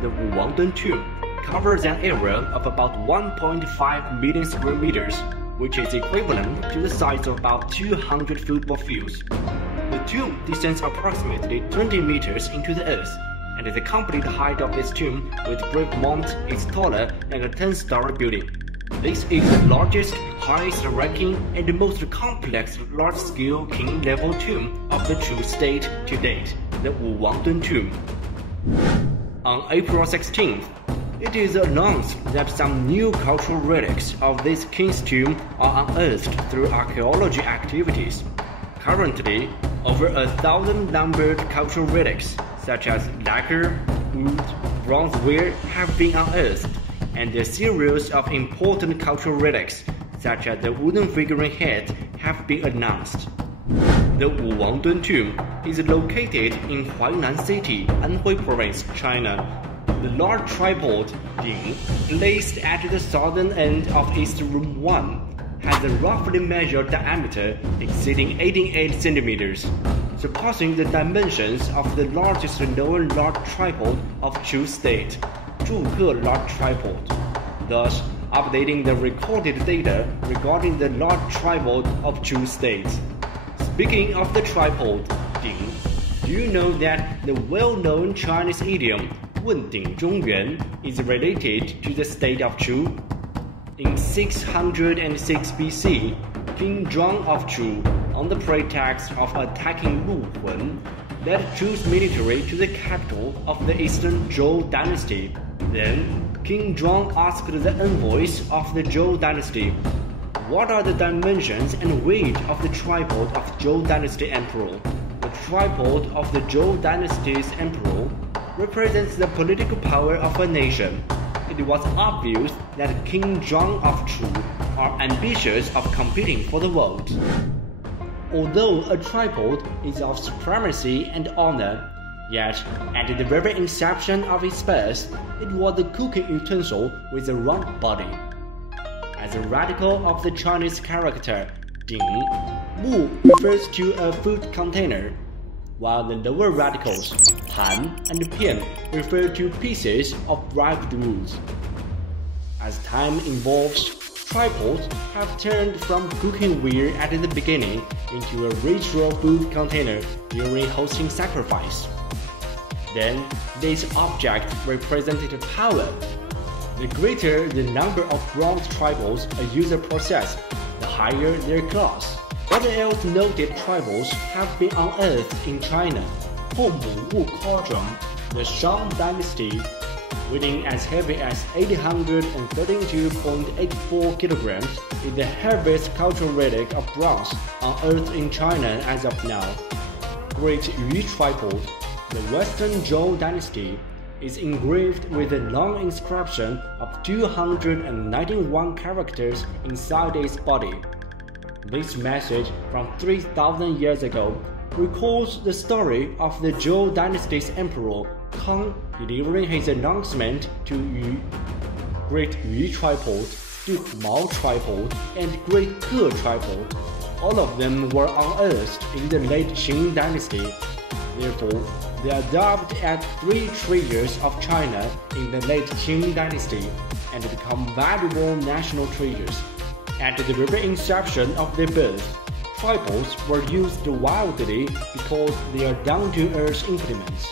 the Wudang tomb covers an area of about 1.5 million square meters, which is equivalent to the size of about 200 football fields. The tomb descends approximately 20 meters into the earth, and the complete height of this tomb with brick mount is taller than a 10-story building. This is the largest, highest-ranking, and most complex large-scale king-level tomb of the Chu state to date, the Wudang tomb. On April 16th, it is announced that some new cultural relics of this king's tomb are unearthed through archaeology activities. Currently, over 1,000 numbered cultural relics, such as lacquer, wood, bronzeware, have been unearthed, and a series of important cultural relics, such as the wooden figurine head, have been announced. The Wudang tomb is located in Huainan City, Anhui Province, China. The large tripod, Ding, placed at the southern end of East Room 1, has a roughly measured diameter exceeding 88 centimeters, surpassing the dimensions of the largest known large tripod of Chu state, Zhuke large tripod, thus updating the recorded data regarding the large tripod of Chu state. Speaking of the tripod, Ding, do you know that the well-known Chinese idiom 问鼎中原 is related to the state of Chu? In 606 BC, King Zhang of Chu, on the pretext of attacking Luhun, led Chu's military to the capital of the Eastern Zhou dynasty. Then, King Zhang asked the envoys of the Zhou dynasty, "What are the dimensions and weight of the tripod of Zhou dynasty emperor?" The tripod of the Zhou dynasty's emperor represents the political power of a nation. It was obvious that King Zhang of Chu are ambitious of competing for the world. Although a tripod is of supremacy and honor, yet at the very inception of its birth, it was a cooking utensil with a round body. As a radical of the Chinese character, Ding, Wu refers to a food container, while the lower radicals, Han and Pian, refer to pieces of ripe woods. As time evolves, tripods have turned from cooking ware at the beginning into a ritual food container during hosting sacrifice. Then, this object represented power. The greater the number of bronze tripods a user possessed, the higher their class. Other else noted tripods have been unearthed in China. Homu Wu cauldron, the Shang dynasty, weighing as heavy as 832.84 kilograms, is the heaviest cultural relic of bronze unearthed in China as of now. Great Yu tripod, the Western Zhou dynasty, is engraved with a long inscription of 291 characters inside its body. This message from 3,000 years ago recalls the story of the Zhou dynasty's emperor Kang delivering his announcement to Yu. Great Yu tripod, Duke Mao tripod, and Great Ke tripod, all of them were unearthed in the late Qing dynasty. Therefore, they are dubbed as three treasures of China in the late Qing dynasty and become valuable national treasures. At the very inception of their birth, tripods were used wildly because they are down-to-earth implements,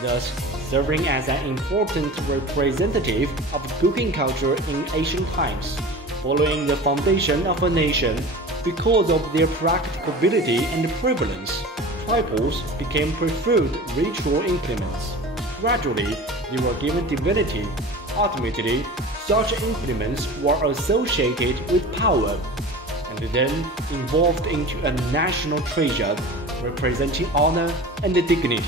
thus serving as an important representative of cooking culture in ancient times. Following the foundation of a nation, because of their practicability and prevalence, tripods became preferred ritual implements. Gradually, they were given divinity. Ultimately, such implements were associated with power, and then evolved into a national treasure representing honor and dignity.